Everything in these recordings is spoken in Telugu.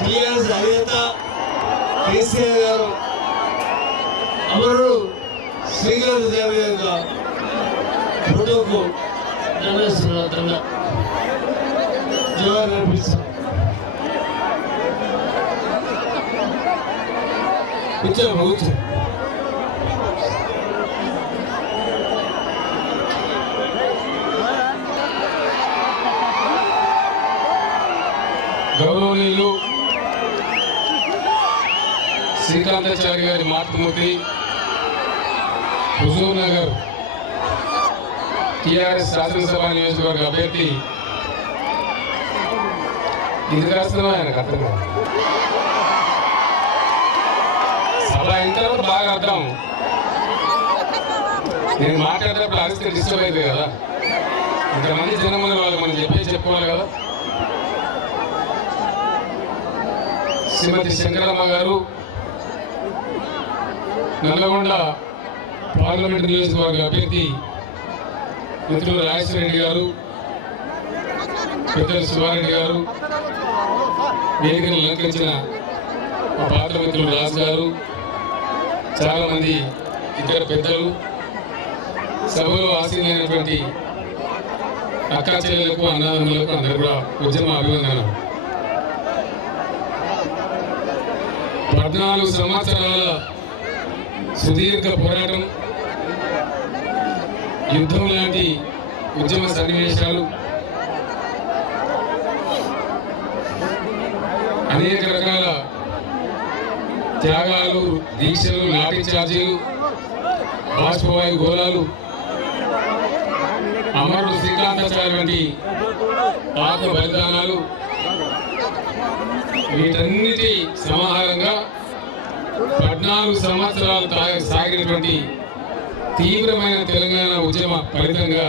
టీఆర్ఎస్ అధినేత కేసీఆర్ గారు అమరుడు శ్రీకాంత్ దేవి యొక్క ఫోటోకు దండేస్తున్న జవాబు అనిపిస్తాం. కూర్చో గౌరవనీయులు శ్రీకాంతాచారి గారి మాతృమూర్తి హుజూర్ నగర్ టిఆర్ఎస్ శాసనసభ నియోజకవర్గ అభ్యర్థి ఇది రాస్తున్నాం. ఆయనకు అర్థం కాదు. సభ అయిన తర్వాత బాగా అర్థం. నేను మాట్లాడేటప్పుడు అరిస్తే డిస్టర్బ్ అవుతుంది కదా. ఇంతమంది జనం ఉన్న వాళ్ళు మనం చెప్పుకోవాలి కదా. శ్రీమతి శంకరమ్మ గారు నల్లగొండ పార్లమెంట్ నియోజకవర్గ అభ్యర్థి మిత్రులు రాజేశ్వర రెడ్డి గారు, పెద్దలు శివారెడ్డి గారు, వేదికను అలంకరించిన మా పాత్ర మిత్రులు రాజు గారు, చాలామంది ఇతర పెద్దలు, సభలో ఆసీనమైనటువంటి అక్కా చెల్లెలకు, అన్నదమ్ములకు అందరూ కూడా ఉద్యమ అభివందనాలు. 14 సంవత్సరాల సుదీర్ఘ పోరాటం, యుద్ధం లాంటి ఉద్యమ సన్నివేశాలు, అనేక రకాల త్యాగాలు, దీక్షలు, లాఠీ చార్జీలు, బాష్పవాయు గోళాలు, అమరుడు శ్రీకాంతాచారి వంటి ఆత్మ బలిదానాలు, వీటన్నిటి సమాహారంగా 14 సంవత్సరాలు సాగినటువంటి తీవ్రమైన తెలంగాణ ఉద్యమ ఫలితంగా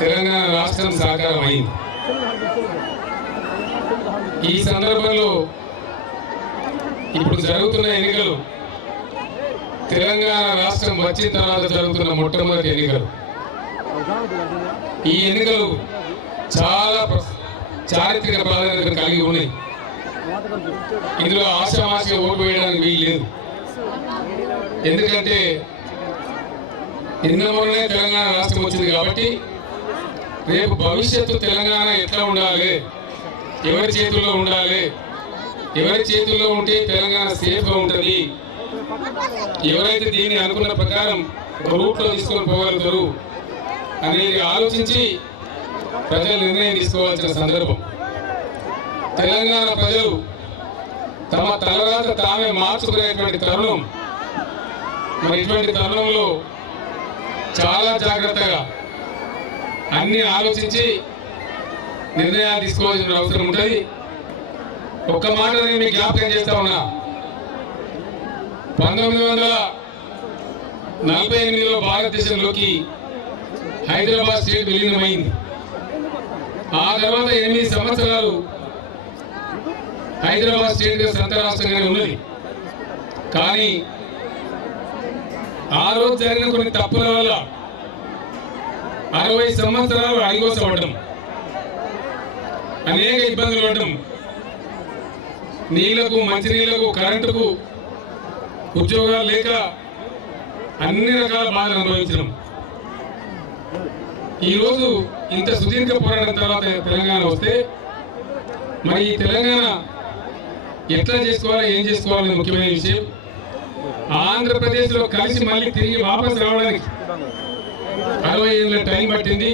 తెలంగాణ రాష్ట్రం సాకారం అయింది. ఈ సందర్భంలో ఇప్పుడు జరుగుతున్న ఎన్నికలు తెలంగాణ రాష్ట్రం వచ్చిన తర్వాత జరుగుతున్న మొట్టమొదటి ఎన్నికలు. ఈ ఎన్నికలు చాలా చారిత్రక ప్రాధాన్యతను కలిగి ఉన్నాయి. ఇందులో ఆశామాషిగా ఓటు వేయడానికి వీలు లేదు. ఎందుకంటే మొన్ననే తెలంగాణ రాష్ట్రం వచ్చింది కాబట్టి రేపు భవిష్యత్తు తెలంగాణ ఎట్లా ఉండాలి, ఎవరి చేతుల్లో ఉండాలి, ఎవరి చేతుల్లో ఉంటే తెలంగాణ సేఫ్గా ఉంటుంది, ఎవరైతే దీన్ని అనుకున్న ప్రకారం ఒక రూట్లో తీసుకొని పోగలుగుతారు అనేది ఆలోచించి ప్రజలు నిర్ణయం తీసుకోవాల్సిన సందర్భం. తెలంగాణ ప్రజలు తమ తలరాత తామే మార్చుకునేటువంటి తరుణం. మరి ఇటువంటి తరుణంలో చాలా జాగ్రత్తగా అన్ని ఆలోచించి నిర్ణయాలు తీసుకోవాల్సిన అవసరం ఉంటుంది. ఒక్క మాట నేను మీకు జ్ఞాపకం చేస్తా ఉన్నా. 1948లో భారతదేశంలోకి హైదరాబాద్ స్టేట్ విలీనమైంది. ఆ తర్వాత 8 సంవత్సరాలు హైదరాబాద్ స్టేట్ సొంత రాష్ట్రంగానే ఉన్నది. కానీ ఆ రోజు జరిగిన కొన్ని తప్పుల వల్ల 60 సంవత్సరాలు అడిగోసపడడం, అనేక ఇబ్బందులు పడడం, నీళ్లకు, మంచినీళ్లకు, కరెంటుకు, ఉద్యోగాలు లేక అన్ని రకాల బాధలు అనుభవించడం. ఈరోజు ఇంత సుదీర్ఘ పోరాటం తర్వాత తెలంగాణ వస్తే మరి ఈ తెలంగాణ ఎట్లా చేసుకోవాలి, ఏం చేసుకోవాలని ముఖ్యమైన విషయం. ఆంధ్రప్రదేశ్లో కలిసి మళ్ళీ తిరిగి వాపసు రావడానికి 60 ఏళ్ళ టైం పట్టింది.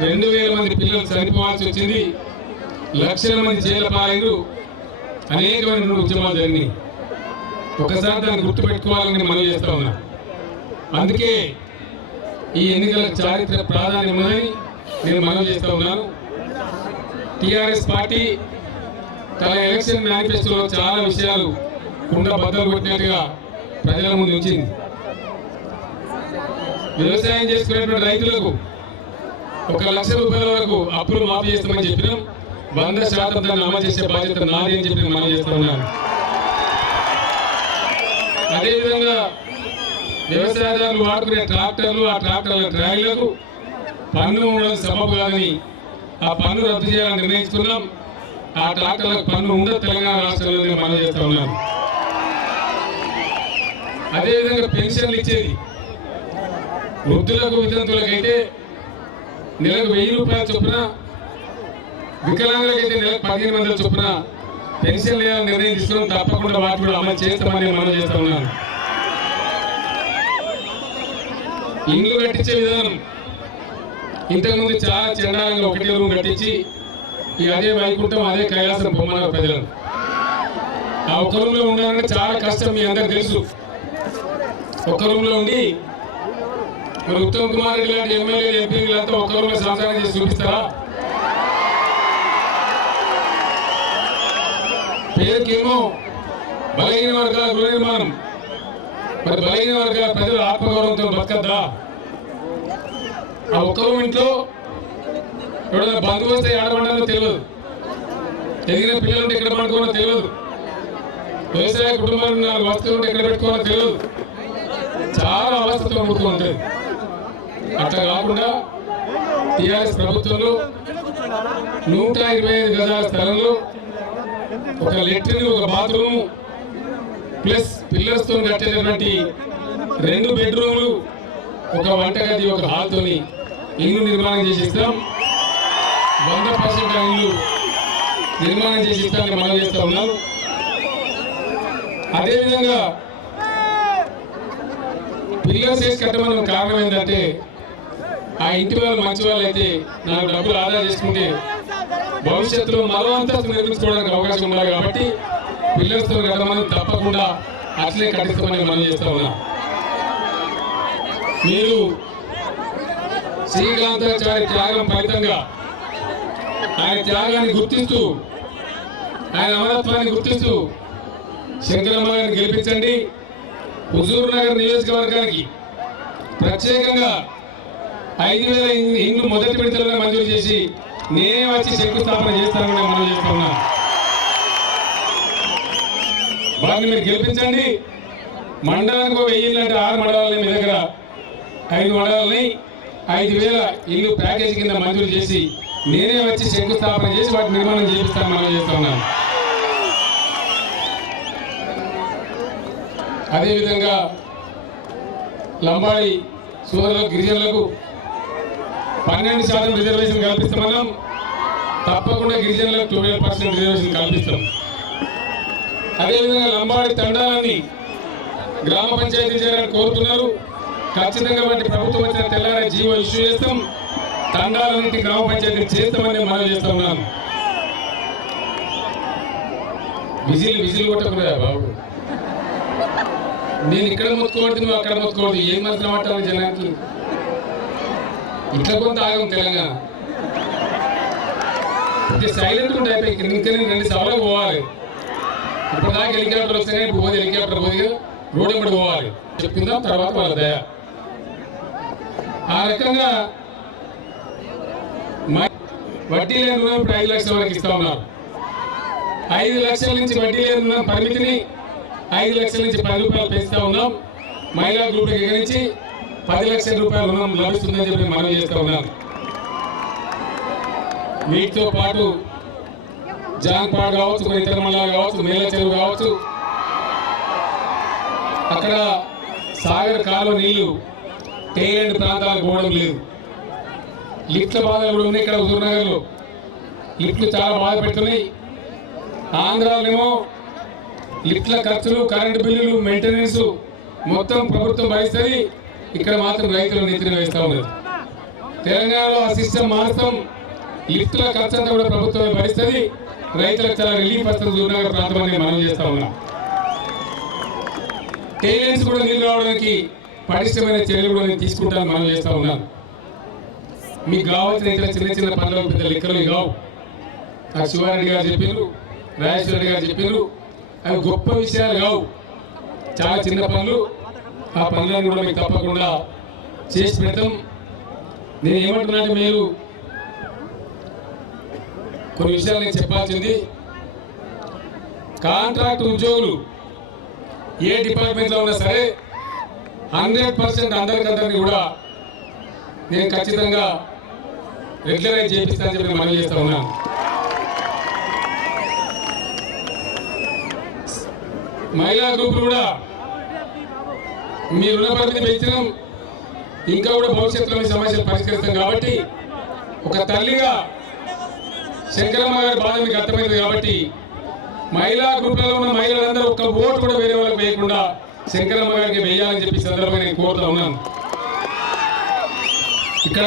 2000 మంది పిల్లలు చనిపోవాల్సి వచ్చింది. లక్షల మంది జైలు పాలైన అనేకమైన ఉద్యమాలు జరిగినాయి. ఒకసారి దాన్ని గుర్తుపెట్టుకోవాలని మనం చేస్తా ఉన్నా. అందుకే ఈ ఎన్నికలకు చారిత్రక ప్రాధాన్యం ఉందని నేను మనం చేస్తా ఉన్నాను. టీఆర్ఎస్ పార్టీ తన ఎలక్షన్ మేనిఫెస్టోలో చాలా విషయాలు కుండ బద్దలు కొట్టినట్టుగా ప్రజల ముందు ఉంచింది. వ్యవసాయం చేసుకునేటువంటి రైతులకు 1 లక్ష రూపాయల వరకు అప్పులు మాఫీ చేస్తామని చెప్పినాం. 100% దాన్ని అమలు చేసే బాధ్యత నాది అని చెప్పి మనం చేస్తా ఉన్నాను. అదేవిధంగా వ్యవసాయదారులు వాడుకునే ట్రాక్టర్లు, ఆ ట్రాక్టర్ల ట్రాలీలకు పన్ను ఉండడం సబబు కాదని ఆ పన్ను రద్దు చేయాలని నిర్ణయించుకున్నాం. ఆ ట్రాక్టర్లకు పన్ను ఉండదు తెలంగాణ రాష్ట్రంలో నేను మనం చేస్తా ఉన్నాను. అదేవిధంగా పెన్షన్లు ఇచ్చేది వృద్ధులకు వితంతులకు అయితే నెలకు 1000 రూపాయల చొప్పున, వికలాంగులకైతే నెలకు 1500 చొప్పున పెన్షన్ లేదని నిర్ణయం తీసుకుని తప్పకుండా వాటి కూడా అమలు చేస్తామని మనం చేస్తా ఉన్నాను. ఇండ్లు కట్టించే విధానం ఇంతకుముందు చాలా చండాలంగా ఒకటి రూమ్ కట్టించి ఈ అదే వైకుంఠం అదే కైలాసం పొమ్మన్నారు ప్రజలను. ఆ ఒక్క రూమ్లో ఉండాలంటే చాలా కష్టం, మీ అందరికి తెలుసు. ఒక్క రూమ్లో ఉండి మరి ఉత్తమ్ కుమార్ రెడ్డి లాంటి ఎమ్మెల్యేలు ఎంపీలంతా ఒక్క రూమ్లో సంసారం చేసి చూపిస్తారా? పేరుకేమో బలహీన వర్గాల గృహ నిర్మాణం, మరి బలహీన వర్గాల ప్రజలు ఆత్మగౌరవంతో బతకద్దా? ఆ ఒక్కరు ఇంట్లో ఎవరైనా బంధువు వస్తే ఆడబండాలో తెలియదు, ఎదిగిన పిల్లలుంటే ఎక్కడ పండుకోవాలో తెలియదు, వ్యవసాయ కుటుంబాలు 4 వస్తువులు ఎక్కడ పెట్టుకోవాలో తెలియదు, చాలా అవస్థతో ఉంటూ ఉంటుంది. అట్లా కాకుండా టీఆర్ఎస్ ప్రభుత్వంలో 125 గజాల స్థలంలో ఒక లెట్రిన్, ఒక బాత్రూమ్ ప్లస్ పిల్లర్స్తో కట్టేటటువంటి 2 బెడ్రూమ్లు, ఒక వంటగది, ఒక హాల్తోని ఇల్లు నిర్మాణం చేసి ఇస్తాం. 100% ఇల్లు నిర్మాణం చేసి ఇస్తామని మనం చేస్తా ఉన్నాం. అదేవిధంగా పిల్లర్స్ వేసి కట్టమని కారణం ఏంటంటే ఆ ఇంటి వాళ్ళు మంచి వాళ్ళు అయితే నాకు డబ్బులు ఆదా చేసుకుంటే భవిష్యత్తులో మరో అంతస్తు నిర్మించుకోవడానికి అవకాశం ఉండాలి కాబట్టి పిల్లర్స్తో కట్టమని తప్పకుండా అట్లే కట్టిస్తామని మనం చేస్తా ఉన్నాం. మీరు శ్రీకాంతాచారి త్యాగం ఫలితంగా ఆయన త్యాగాన్ని గుర్తిస్తూ, ఆయన అమరత్వాన్ని గుర్తిస్తూ శంకరమ్మ గారిని గెలిపించండి. హుజూర్ నగర్ నియోజకవర్గానికి ప్రత్యేకంగా 5000 ఇండ్లు మొదటి విడతలుగా మంజూరు చేసి నేనే వచ్చి శంకుస్థాపన చేస్తానని మనం చేస్తున్నా. వారిని మీరు గెలిపించండి. మండలానికి 1000 అంటే 6 మండలాలని మీ దగ్గర 5 మండలాలని 5000 ఇల్లు ప్యాకేజీ కింద మంజూరు చేసి నేనే వచ్చి శంకుస్థాపన చేసి వాటి నిర్మాణం చేపిస్తాను మనం చేస్తున్నాను. అదేవిధంగా లంబాడి సోదరులకు, గిరిజనులకు 12% రిజర్వేషన్ కల్పిస్తామన్నాం. తప్పకుండా గిరిజనులకు 12% రిజర్వేషన్ కల్పిస్తాం. అదేవిధంగా లంబాడి తండాలన్నీ గ్రామ పంచాయతీ చేయాలని కోరుతున్నారు. ఖచ్చితంగా వాటి ప్రభుత్వం వచ్చిన తెల్లారి జీవో ఇష్యూ చేస్తాం. తండాలన్నింటి గ్రామ పంచాయతీ చేస్తామని మనం చేస్తా ఉన్నాను. విజిల్ కొట్టకుండా బాబు, నేను ఇక్కడ మొత్తుకోవద్దు, నువ్వు అక్కడ మొత్తుకోవద్దు, ఏం మంత్రం మాట్లాడాలి జనానికి? ఇట్లా కొంత ఆగం తెలంగాణ. సైలెంట్ ఉంటే అయిపోయి ఇంకా నేను 2 సభలకు పోవాలి. ఇప్పుడు దాకా హెలికాప్టర్ వస్తేనే ఇప్పుడు పోతే హెలికాప్టర్ పోతే రోడ్ ఎంబడి పోవాలి చెప్పిందాం, తర్వాత వాళ్ళ దయ. ఆ రకంగా వడ్డీ లేని రుణం ఇప్పుడు 5 లక్షల వరకు ఇస్తా ఉన్నారు. 5 లక్షల నుంచి వడ్డీ లేని రుణం పరిమితిని 5 లక్షల నుంచి 10 రూపాయలు పెంచుతా ఉన్నాం. మహిళా గ్రూప్ నుంచి 10 లక్షల రూపాయల రుణం లభిస్తుందని చెప్పి మనం చేస్తా ఉన్నాం. వీటితో పాటు జాన్పాడు కావచ్చు, కొన్ని ఇతర మండలాలు కావచ్చు, మేల చెరువు కావచ్చు, అక్కడ సాగర్ కాలువ నీళ్లు టైలెండ్ ప్రాంతాలకు పోవడం లేదు. లిఫ్ట్ల బాధలు కూడా ఉన్నాయి. ఇక్కడ హుజూర్ నగర్లో లిఫ్ట్లు చాలా బాధ పెడుతున్నాయి. ఆంధ్రాలోనేమో లిఫ్ట్ల ఖర్చులు, కరెంటు బిల్లులు, మెయింటెనెన్స్ మొత్తం ప్రభుత్వం భరిస్తుంది. ఇక్కడ మాత్రం రైతులు నెత్తిన వేస్తూ ఉన్నారు. తెలంగాణలో ఆ సిస్టమ్ మాత్రం లిఫ్ట్ల ఖర్చు అంతా కూడా ప్రభుత్వమే భరిస్తుంది. రైతులకు చాలా రిలీఫ్ వస్తుంది. హుజూర్ నగర్ ప్రాంతం అనేది మనం చేస్తా ఉన్నాం. టైలెంట్స్ కూడా నీళ్ళు రావడానికి పటిష్టమైన చర్యలు కూడా నేను తీసుకుంటాను మనం చేస్తా ఉన్నాను. మీకు కావాల్సిన ఇతర చిన్న చిన్న పనులకు పెద్ద లెక్కలు కావు. ఆ శివారెడ్డి గారు చెప్పారు, రాజేశ్వర రెడ్డి గారు చెప్పారు, అవి గొప్ప విషయాలు కావు, చాలా చిన్న పనులు. ఆ పనులను కూడా మీకు తప్పకుండా చేసి పెడతాం. నేను ఏమంటున్నానంటే మీరు కొన్ని విషయాలు నేను చెప్పాల్సింది, కాంట్రాక్ట్ ఉద్యోగులు ఏ డిపార్ట్మెంట్లో ఉన్నా సరే 100% అందరికందరినీ కూడా నేను ఖచ్చితంగా రెగ్యులరైజ్ చేపిస్తానని చెప్పి మనం చేస్తా ఉన్నాను. మహిళా గ్రూపులు కూడా మీ రుణ పరిమితి పెంచడం ఇంకా కూడా భవిష్యత్తులో మీ సమస్యలు పరిష్కరిస్తాం కాబట్టి ఒక తల్లిగా శంకరమ్మ గారి బాధ మీకు అర్థమైంది కాబట్టి మహిళా గ్రూపులలో ఉన్న మహిళలందరూ ఒక్క ఓటు కూడా వేరే వాళ్ళకి వేయకుండా శంకరమ్మ గారికి వేయాలని చెప్పి సందర్భంగా నేను కోరుతా ఉన్నాను. ఇక్కడ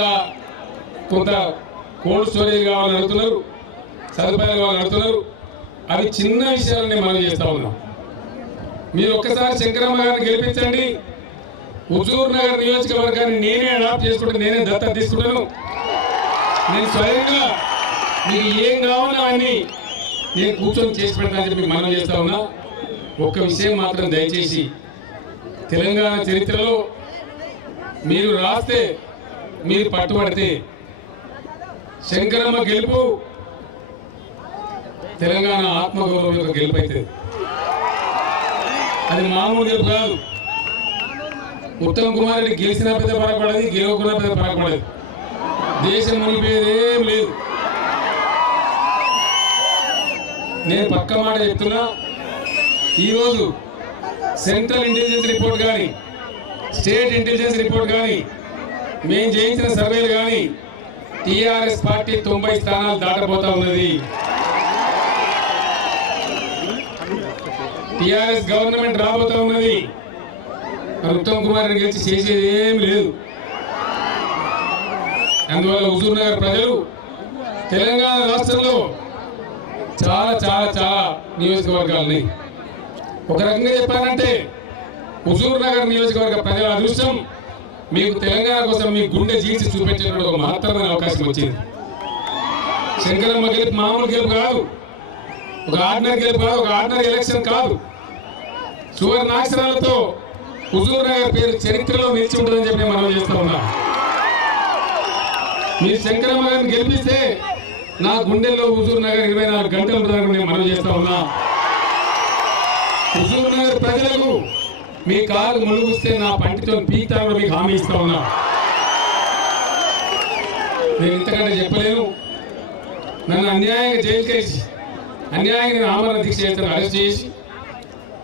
కొంత కోల్డ్ స్టోరేజ్ కావాలని అడుగుతున్నారు, సదుపాయాలు కావాలని అడుగుతున్నారు. అవి చిన్న విషయాలని మనం చేస్తా ఉన్నాం. మీరు ఒక్కసారి శంకరమ్మ గారిని గెలిపించండి. హుజూర్ నగర్ నియోజకవర్గాన్ని నేనే అడాప్ట్ చేసుకుంటాను, నేనే దత్తత తీసుకుంటాను. నేను స్వయంగా మీకు ఏం కావాలో అవన్నీ నేను కూర్చొని చేసి పెడతానని చెప్పి మనం చేస్తా ఉన్నా. ఒక్క విషయం మాత్రం దయచేసి తెలంగాణ చరిత్రలో మీరు రాస్తే, మీరు పట్టుబడితే శంకరమ్మ గెలుపు తెలంగాణ ఆత్మగౌరవం యొక్క గెలుపు అవుతుంది. అది మామూలు గెలుపు కాదు. ఉత్తమ్ కుమార్ రెడ్డి గెలిచినా పెద్ద పరపడదు, గెలవకున్నా పెద్ద పరపడదు. దేశం మునిపోయేది ఏం లేదు. నేను పక్క మాట చెప్తున్నా, ఈరోజు సెంట్రల్ ఇంటెలిజెన్స్ రిపోర్ట్ కానీ, స్టేట్ ఇంటెలిజెన్స్ రిపోర్ట్ కానీ, మేము చేయించిన సర్వేలు కానీ టీఆర్ఎస్ పార్టీ 90 స్థానాలు దాటబోతా ఉన్నది. టీఆర్ఎస్ గవర్నమెంట్ రాబోతా ఉన్నది. ఉత్తమ్ కుమార్ రెడ్డి గెలిచి చేసేది ఏం లేదు. అందువల్ల హుజూర్ నగర్ ప్రజలు తెలంగాణ రాష్ట్రంలో చాలా చాలా చాలా నియోజకవర్గాలని ఒక రకంగా చెప్పాలంటే హుజూర్ నగర్ నియోజకవర్గ ప్రజల అదృష్టం మీకు తెలంగాణ కోసం మీ గుండె జీల్చి చూపెట్టినప్పుడు ఒక మహత్తరమైన అవకాశం వచ్చింది. శంకరమ్మ గెలుపు మామూలు గెలుపు కాదు, ఒక ఆర్డినరీ గెలుపు కాదు, ఒక ఆర్డినరీ ఎలక్షన్ కాదు. సువర్ణాక్షరాలతో హుజూర్ నగర్ పేరు చరిత్రలో నిలిచి ఉంటుందని చెప్పి మనం చేస్తా ఉన్నా. మీరు శంకరమ్మ గారిని గెలిపిస్తే నా గుండెల్లో హుజూర్ నగర్ 24 గంటలు ఉంటుందని నేను మనం చేస్తా ఉన్నా. హుజూర్ నగర్ ప్రజలకు మీ కాలు ములుగుస్తే నా పంటితో పీతా కూడా మీకు హామీ ఇస్తా ఉన్నా. నేను ఇంతకంటే చెప్పలేను. నన్ను అన్యాయంగా జైలుకి వేసి, అన్యాయంగా నేను ఆమరణ దీక్ష చేస్తాను, అరెస్ట్ చేసి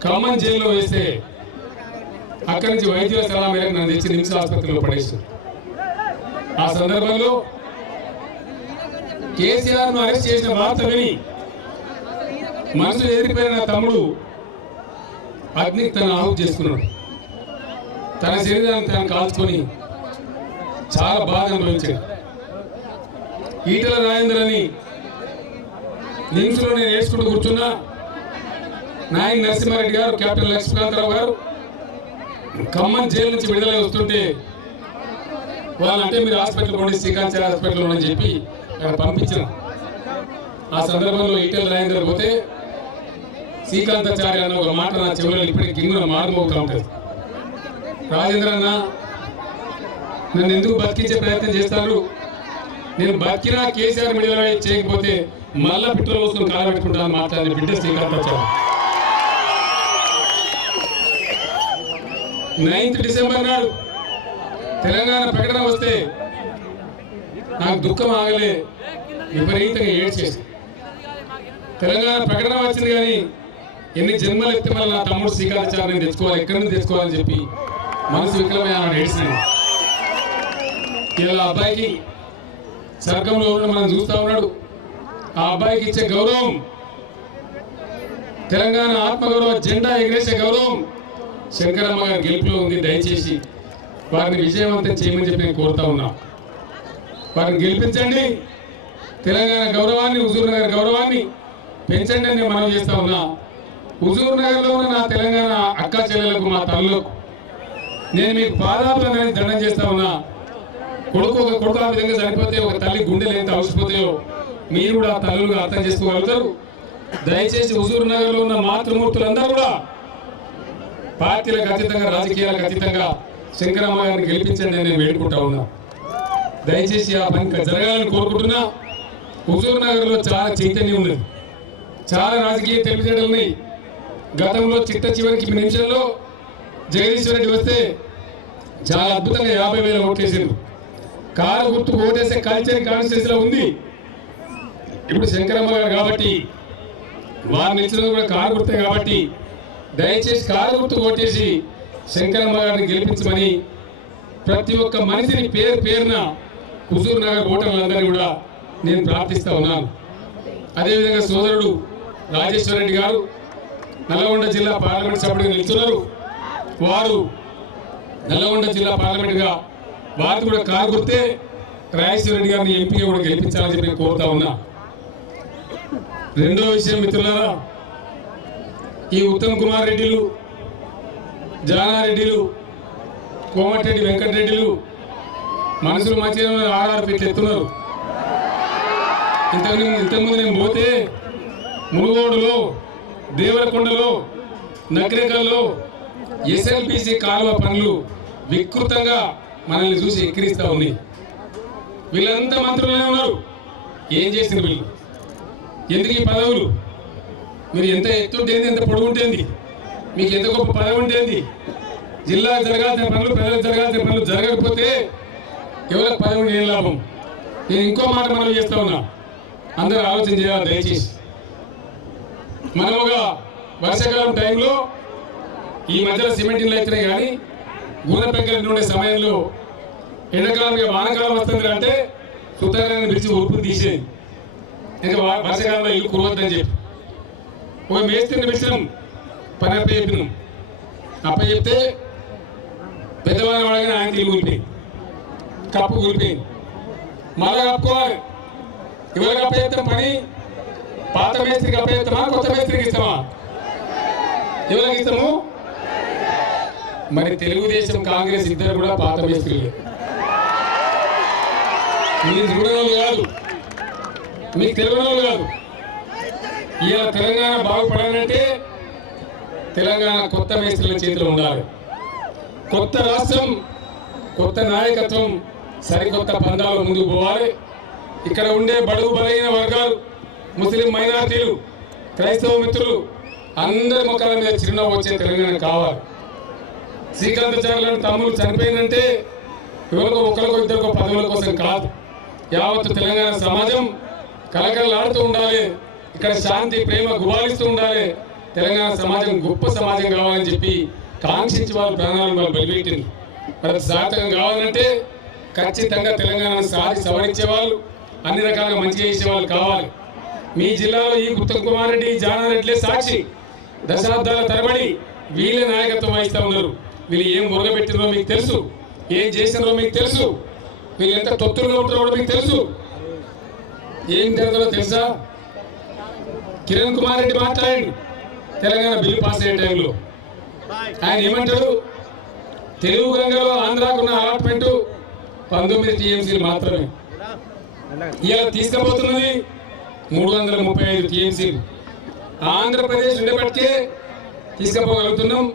ఖమ్మం జైల్లో వేస్తే అక్కడి నుంచి వైద్యుల సలహా మేరకు నన్ను తెచ్చి నిమ్స్ ఆసుపత్రిలో పడేస్తుంది. ఆ సందర్భంలో కేసీఆర్ను అరెస్ట్ చేసిన వార్త విని మనసులు ఎదిరిపోయిన నా తమ్ముడు అగ్నికి తను ఆహుతి చేసుకున్నాడు. తన శరీరాన్ని తను కాల్చుకొని చాలా బాధ అనుభవించాడు. ఈటల రాజేందర్ అని నిమ్స్లో నేను వేసుకుంటూ కూర్చున్నా. నాయక్ నరసింహారెడ్డి గారు, కెప్టెన్ లక్ష్మీకాంతరావు గారు ఖమ్మం జైలు నుంచి విడుదల వస్తుంటే వాళ్ళంటే మీరు హాస్పిటల్ ఉండి శ్రీకాంత్ హాస్పిటల్ ఉండని చెప్పి అక్కడ పంపించిన. ఆ సందర్భంలో ఈటల రాజేందర్ పోతే శ్రీకాంతాచార్య అన్న ఒక మాట నా చెవులలో ఇప్పటికీ గింగున మారుమోగుతూ ఉంటుంది. రాజేంద్ర అన్న నన్ను ఎందుకు బతికించే ప్రయత్నం చేస్తారు, నేను బతికినా కేసీఆర్ విడుదల చేయకపోతే మళ్ళా పిట్రోల్ వస్తువులు కాలబెట్టుకుంటాను మాట్లాడిన బిడ్డ శ్రీకాంతాచార్య. 9th డిసెంబర్ నాడు తెలంగాణ ప్రకటన వస్తే నాకు దుఃఖం ఆగలే, విపరీతంగా ఏడ్చేసి. తెలంగాణ ప్రకటన వచ్చింది కానీ ఎన్ని జన్మలు ఎత్తే మళ్ళీ నా తమ్ముడు శ్రీకాంతాచార్య నేను తెచ్చుకోవాలి, ఎక్కడి నుంచి తెచ్చుకోవాలని చెప్పి మనసు వికలమే ఆమె ఏడ్చింది. ఇలా అబ్బాయికి స్వర్గంలో ఉన్న మనం చూస్తూ ఉన్నాడు. ఆ అబ్బాయికి ఇచ్చే గౌరవం, తెలంగాణ ఆత్మగౌరవ జెండా ఎగిరేసే గౌరవం శంకరమ్మ గారి గెలుపులో ఉంది. దయచేసి వారిని విజయవంతం చేయమని చెప్పి నేను కోరుతా ఉన్నా. వారిని గెలిపించండి, తెలంగాణ గౌరవాన్ని, హుజూర్ నగర్ గౌరవాన్ని పెంచండి అని నేను మనవి చేస్తా ఉన్నా. హుజూర్ నగర్లో ఉన్న నా తెలంగాణ అక్క చెల్లెలకు, మా తల్లులకు నేను మీకు పాదాలను దండం చేస్తా ఉన్నా. ఒక కొడుకు ఆ విధంగా చనిపోతే, ఒక తల్లి గుండెలు ఎంత అవసరపోతాయో మీరు కూడా ఆ తల్లులుగా అర్థం చేసుకోగలుగుతారు. దయచేసి హుజూర్ నగర్లో ఉన్న మాతృమూర్తులందరూ కూడా పార్టీలకు అతీతంగా, రాజకీయాలకు అతీతంగా శంకరమ్మ గారిని గెలిపించండి అని నేను వేడుకుంటా ఉన్నా. దయచేసి ఆ పని జరగాలని కోరుకుంటున్నా. హుజూర్ నగర్లో చాలా చైతన్యం ఉన్నది, చాలా రాజకీయ తెలివితేటలు ఉన్నాయి. గతంలో చిట్ట చివరికి నిమిషంలో జగదీశ్వర్ రెడ్డి వస్తే చాలా అద్భుతంగా 50,000 ఓట్లేసారు. కారు గుర్తు ఓటేసే కల్చర్ కాన్స్టిట్యూన్సీలో ఉంది. ఇప్పుడు శంకరమ్మ గారు కాబట్టి వారిని ఇచ్చినది కూడా కారు గుర్తే కాబట్టి దయచేసి కారు గుర్తు కొట్టేసి శంకరమ్మ గారిని గెలిపించమని ప్రతి ఒక్క మనిషిని పేరు పేరున హుజూర్ నగర్ ఓటర్లందరినీ కూడా నేను ప్రార్థిస్తా ఉన్నాను. అదేవిధంగా సోదరుడు రాజేశ్వర రెడ్డి గారు నల్లగొండ జిల్లా పార్లమెంట్ సభ్యుడిగా నిలుస్తున్నారు. వారు నల్లగొండ జిల్లా పార్లమెంట్గా వారు కూడా కారు గుర్తే రాజేశ్వర రెడ్డి గారిని ఎంపీగా కూడా గెలిపించాలని చెప్పి నేను కోరుతా ఉన్నా. రెండో విషయం మిత్రులారా, ఈ ఉత్తమ్ కుమార్ రెడ్డిలు, జానారెడ్డిలు, కోమటిరెడ్డి వెంకటరెడ్డిలు మనుషులు మంచిగా ఆర్ఆర్ పెట్టి ఎత్తున్నారు. ఇంతకుముందు నేను పోతే మునుగోడులో, దేవరకొండలో, నగరేకల్లో ఎస్ఎల్బిసి కాలువ పనులు వికృతంగా మనల్ని చూసి ఎక్కిరిస్తా ఉంది. వీళ్ళంతా మంత్రులనే ఉన్నారు. ఏం చేసిన వీళ్ళు? ఎందుకు ఈ పదవులు? మీరు ఎంత ఎత్తుంటేంది, ఎంత పొడుగుంటేంది, మీకు ఎంత గొప్ప పదవి ఉంటేంది? జిల్లా జరగాల్సిన పనులు, ప్రజలకు జరగాల్సిన పనులు జరగకపోతే ఎవరికి పదవి ఏం లాభం? నేను ఇంకో మాట మనం చేస్తా ఉన్నా, అందరూ ఆలోచన చేయాలి దయచేసి. మనం ఒక వర్షాకాలం టైంలో ఈ మధ్యలో సిమెంట్ ఇళ్ళు అవుతున్నాయి, కానీ గుర్ర పెంకలు ఉండే సమయంలో ఎండాకాలం వానకాలం వస్తుంది అంటే సుతారాన్ని పిలిచి ఉరుపులు తీసేది. ఇంకా వర్షాకాలంలో ఇల్లు కురవద్దని చెప్పి ఒక మేస్త్రిని పిలిచినాం, పని అప్ప చెప్పినాం. అప్ప చెప్తే పెద్దవాళ్ళని వాడగానే ఆయన ఇల్లు కూలిపోయింది, కప్పు కూలిపోయింది. మళ్ళా కప్పుకోవాలి. ఎవరికి అప్ప చెప్తాం పని? పాత మేస్త్రికి అప్ప చెప్తామా, కొత్త మేస్త్రికి ఇస్తామా? ఎవరికి ఇస్తాము? మరి తెలుగుదేశం, కాంగ్రెస్ ఇద్దరు కూడా పాత మేస్త్రులే. మీరు చూడడం కాదు, మీకు తెలియడం కాదు. ఇలా తెలంగాణ బాగుపడాలంటే తెలంగాణ కొత్త మేస్త్రుల చేతిలో ఉండాలి. కొత్త రాష్ట్రం, కొత్త నాయకత్వం, సరికొత్త పందాలు ముందుకు పోవాలి. ఇక్కడ ఉండే బడుగు బలైన వర్గాలు, ముస్లిం మైనారిటీలు, క్రైస్తవ మిత్రులు అందరి ముఖాల మీద చిరునవ్వు వచ్చే తెలంగాణ కావాలి. శ్రీకాంతాచార్యులను తమ్ములు చనిపోయిందంటే ఎవరికో ఒకరికో ఇద్దరికో పదవుల కోసం కాదు. యావత్తు తెలంగాణ సమాజం కలకలలాడుతూ ఉండాలి. ఇక్కడ శాంతి, ప్రేమ గుబాలిస్తూ ఉండాలి. తెలంగాణ సమాజం గొప్ప సమాజం కావాలని చెప్పి కాంక్షించి వాళ్ళు ప్రాణాలను వాళ్ళు బలిపెట్టింది. మరి సార్థకం కావాలంటే ఖచ్చితంగా తెలంగాణను సాధి సవరించే వాళ్ళు, అన్ని రకాలుగా మంచి చేసే వాళ్ళు కావాలి. మీ జిల్లాలో ఈ ఉత్తమ్ కుమార్ రెడ్డి, జానారెడ్డిలే సాక్షి. దశాబ్దాల తరబడి వీళ్ళ నాయకత్వం వహిస్తూ ఉన్నారు. వీళ్ళు ఏం మురగబెట్టినో మీకు తెలుసు, ఏం చేసినారో మీకు తెలుసు, వీళ్ళు ఎంత తొత్తులుగా ఉంటారో మీకు తెలుసు. ఏం జరుగుతుందో తెలుసా? కిరణ్ కుమార్ రెడ్డి మాట్లాడి తెలంగాణ బిల్లు పాస్ అయ్యే టైంలో ఆయన ఏమంటాడు? తెలుగు గంగలో ఆంధ్రాకున్న అలాట్మెంట్ 19 టీఎంసీలు మాత్రమే. ఇలా తీసుకుపోతున్నది 335 టీఎంసీలు. ఆంధ్రప్రదేశ్ ఉండబట్టే తీసుకుపోగలుగుతున్నాం.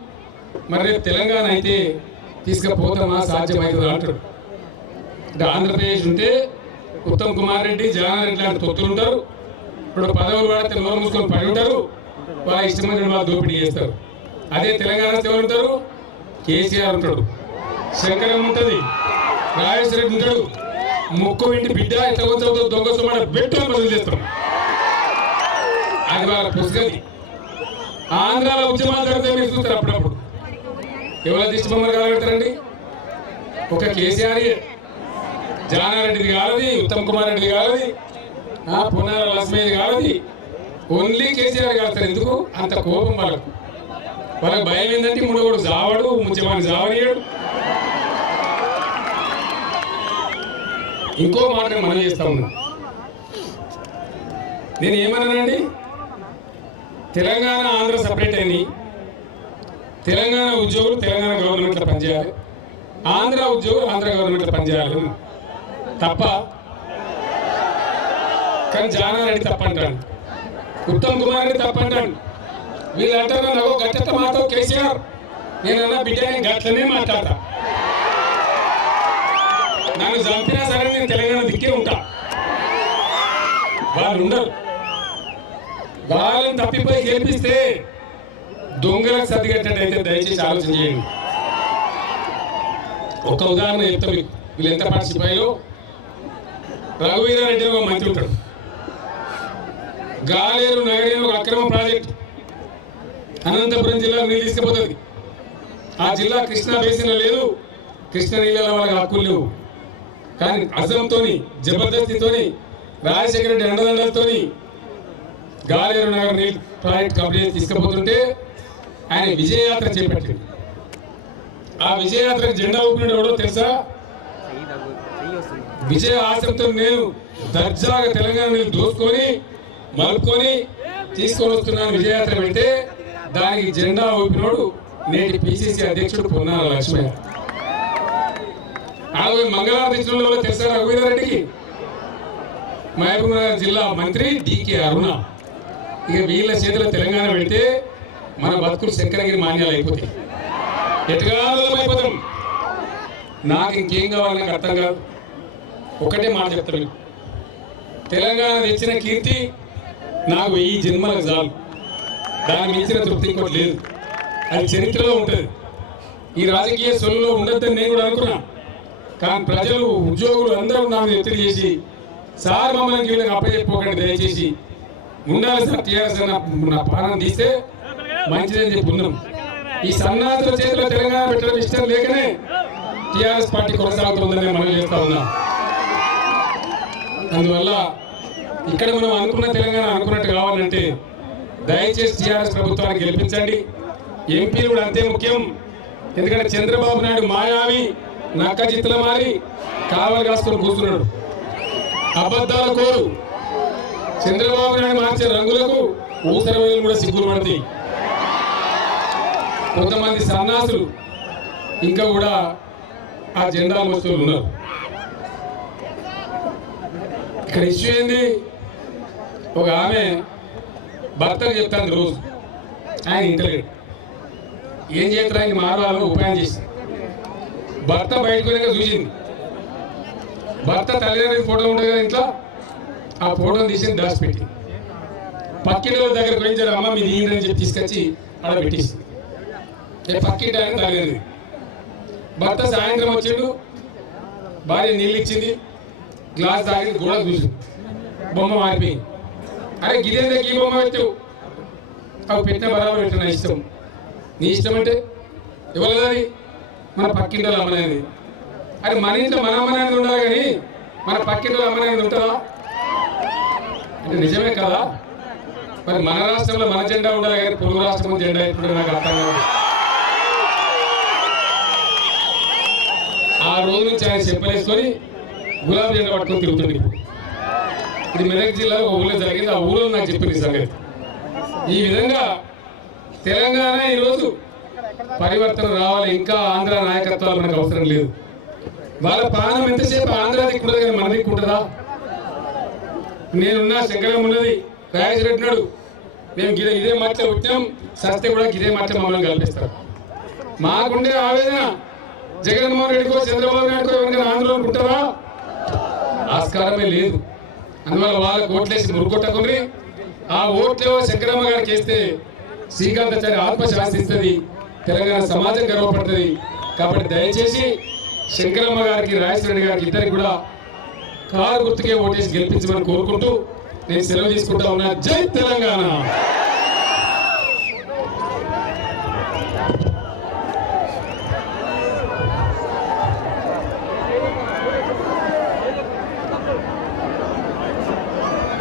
మరి రేపు తెలంగాణ అయితే తీసుకుపోతామా, సాధ్యమవుతుందా అంటాడు. అంటే ఆంధ్రప్రదేశ్ ఉంటే ఉత్తమ్ కుమార్ రెడ్డి, జానారెడ్డి లాంటి తొత్తులు ఉంటారు. ఇప్పుడు పదవులు వాడితే నోరు మూసుకొని పడి ఉంటారు. వాళ్ళ ఇష్టమైన వాళ్ళు దోపిడీ చేస్తారు. అదే తెలంగాణ ఎవరు ఉంటారు? కేసీఆర్ ఉంటాడు, శంకరమ్మ ఉంటుంది, రాజేశ్వర రెడ్డి ఉంటాడు. ముక్కు వెండి బిడ్డ ఎట్లా కొంచెం దొంగ సొమ్మాట బెట్టు బదులు చేస్తాం. అది వాళ్ళ పుస్తకది. ఆంధ్రాలో ఉద్యమాలు జరిగితే మీరు చూస్తారు. అప్పుడప్పుడు ఎవరో దిష్టి బొమ్మలు కలగడతారండి? ఒక కేసీఆర్, జానారెడ్డిది కాలది, ఉత్తమ్ కుమార్ రెడ్డిది కాలది, పునాల లక్ష్మీది కాలది, ఓన్లీ కేసీఆర్ కాలుతారు. ఎందుకు అంత కోపం వాళ్ళకు? వాళ్ళకి భయం ఏంటంటే మూడోడు జావడు, ముఖ్యమంత్రి జావనీయడు. ఇంకో మాట మనం చేస్తా ఉన్నాం. నేను ఏమన్నానండి? తెలంగాణ, ఆంధ్ర సపరేట్ అని, తెలంగాణ ఉద్యోగులు తెలంగాణ గవర్నమెంట్లో పనిచేయాలి, ఆంధ్ర ఉద్యోగులు ఆంధ్ర గవర్నమెంట్లో పనిచేయాలి. తప్ప? కానీ జానారెడ్డి తప్పంటాడు, ఉత్తమ్ కుమార్ రెడ్డి తప్పంటాడు. వీళ్ళంటే నన్ను గట్ట మాతో కేసీఆర్, నేనన్నా బిడ్డని గట్లనే మాట్లాడతా. నన్ను చంపినా సరే నేను తెలంగాణ దిక్కే ఉంటా. వాళ్ళు ఉండరు. వాళ్ళని తప్పిపోయి గెలిపిస్తే దొంగలకు సర్దిగట్టేటైతే దయచేసి ఆలోచన చేయండి. ఒక ఉదాహరణ చెప్తాం మీకు. వీళ్ళు ఎంత పార్టిసిపాయో, రఘువీరారెడ్డి ఒక మంత్రి ఉంటాడు. గాలేరు నగరేరు ఒక అక్రమ ప్రాజెక్టు, అనంతపురం జిల్లా నీళ్ళు తీసుకుపోతుంది. ఆ జిల్లా కృష్ణా బేసిన్లో లేదు, కృష్ణ నీళ్ళ వాళ్ళకి హక్కులు లేవు. కానీ అజంతోని జబర్దస్తితోని రాజశేఖర రెడ్డి అండదండలతోని గాలేరు నగర్ నీళ్ళు ప్రాజెక్ట్ కంప్లీట్ తీసుకుపోతుంటే ఆయన విజయయాత్ర చేపట్టింది. ఆ విజయయాత్రకు జెండా ఊపినడు ఎవడో తెలుసా? విజయ ఆశంతో నేను దర్జాగా తెలంగాణ నీళ్ళు దోసుకొని మలుపుకొని తీసుకొని వస్తున్నాను విజయయాత్ర పెడితే దానికి జెండా ఊపినోడు నేటి పిసిసి అధ్యక్షుడు పొన్నాల లక్ష్మయ్య. ఆమె మంగళారతిలో తెలుసా రఘువీరారెడ్డికి? మహబూబ్నగర్ జిల్లా మంత్రి డికే అరుణ. ఇక వీళ్ళ చేతిలో తెలంగాణ పెడితే మన బతుకులు శంకరగిరి మాన్యాలు అయిపోతాయి, ఎటుగాలం అయిపోతాం. నాకు ఇంకేం కావాలని నాకు అర్థం కాదు. ఒకటే మాట చెప్తాను, తెలంగాణ తెచ్చిన కీర్తి నాకు ఈ జన్మలకు చాలు, దానికి మించిన తృప్తి ఇంకోటి లేదు. అది చరిత్రలో ఉంటుంది. ఈ రాజకీయ సొల్లులో ఉండొద్దని నేను కూడా అనుకున్నా. కానీ ప్రజలు ఉద్యోగులు అందరూ నా మీద ఒత్తిడి చేసి సార్ మమ్మల్ని వీళ్ళకి అప్పచెప్పుకోకండి దయచేసి ఉండాల్సిన టీఆర్ఎస్ నా పాలన తీస్తే మంచిదని చెప్పి ఉన్నాం. ఈ సన్నాసుల చేతిలో తెలంగాణ పెట్టడం ఇష్టం లేకనే టీఆర్ఎస్ పార్టీ కొనసాగుతుందని మనం చేస్తా ఉన్నాం. అందువల్ల ఇక్కడ మనం అనుకున్న తెలంగాణ అనుకున్నట్టు కావాలంటే దయచేసి టీఆర్ఎస్ ప్రభుత్వాన్ని గెలిపించండి. ఎంపీలు కూడా అంతే ముఖ్యం. ఎందుకంటే చంద్రబాబు నాయుడు మాయావి నక్క చిత్తుల మారి కావలి కాసుకొని కూర్చున్నాడు. అబద్ధాల కోరు చంద్రబాబు నాయుడు మార్చే రంగులకు ఊసర వేలు కూడా సిగ్గులు పడతాయి. కొంతమంది సన్నాసులు ఇంకా కూడా ఆ జెండా మోస్తూ ఉన్నారు. ఇక్కడ ఇష్యూ ఏంది? ఒక ఆమె భర్తకు చెప్తాను రోజు, ఆయన ఇంటర్వ్యూ ఏం చేస్తారు ఆయన మారవాలని ఉపాయం చేసింది. భర్త బయటకు చూసింది. భర్త తల్లిదండ్రుల ఫోటో ఉంటుంది కదా ఇంట్లో, ఆ ఫోటోని తీసి దాచిపెట్టి పక్కింటి వాళ్ళ దగ్గరకు పోయి అమ్మ మీది ఏంటని చెప్పి తీసుకొచ్చి ఆడ పెట్టేసింది. పక్కింటి ఆయన తల్లిదండ్రులు. భర్త సాయంత్రం వచ్చిండు, భార్య నీళ్ళు ఇచ్చింది, గ్లాస్ తాగింది, గోడ చూసింది, బొమ్మ మారిపోయింది. అరే గిదేందే ఈ బొమ్మ పెట్టు, అవి పెట్టిన బరాబర్ పెట్టిన నా ఇష్టం. నీ ఇష్టం అంటే ఇవ్వలేదని మన పక్కింటి వాళ్ళు అమ్మనేది. అరే మన ఇంట్లో మన అమ్మనేది ఉండాలి కానీ మన పక్కింటి వాళ్ళు అమ్మనేది ఉంటుందా? అంటే నిజమే కదా. మరి మన రాష్ట్రంలో మన జెండా ఉండాలి కానీ పొరుగు రాష్ట్రంలో జెండా ఎప్పుడు నాకు అర్థం కాదు. ఆ రోజు నుంచి ఆయన చెప్పలేసుకొని గులాబీ జెండా పట్టుకొని తిరుగుతుంది. ఇది మెదక్ జిల్లాలో ఒక ఊళ్ళో జరిగింది. ఆ ఊళ్ళో నాకు చెప్పింది సంగతి. ఈ విధంగా తెలంగాణ ఈరోజు పరివర్తన రావాలి. ఇంకా ఆంధ్ర నాయకత్వాలు మనకు అవసరం లేదు. వాళ్ళ ప్రాణం ఎంతసేపు ఆంధ్ర దిక్కుంటుంది కానీ మన దిక్కుంటుందా? నేనున్నా, శంకరం ఉన్నది, రాజేష్ రెడ్డి ఉన్నాడు, మేము ఇదే మాటలో వచ్చాం, సస్తే కూడా ఇదే మాట మమ్మల్ని కల్పిస్తారు. మాకుండే ఆవేదన జగన్మోహన్ రెడ్డికో చంద్రబాబు నాయుడుకో ఎవరికైనా ఆందోళన ఉంటుందా? ఆస్కారమే లేదు. అందువల్ల వాళ్ళకు ఓట్లేసి మురుగొట్టకుని ఆ ఓట్లు శంకరమ్మ గారికి వేస్తే శ్రీకాంతాచారి ఆత్మ శాసిస్తుంది, తెలంగాణ సమాజం గర్వపడుతుంది. కాబట్టి దయచేసి శంకరమ్మ గారికి, రాజేశ్వర గారికి ఇద్దరికి కూడా కారు గుర్తుకే ఓటేసి గెలిపించమని కోరుకుంటూ నేను సెలవు తీసుకుంటా ఉన్నా. జై తెలంగాణ.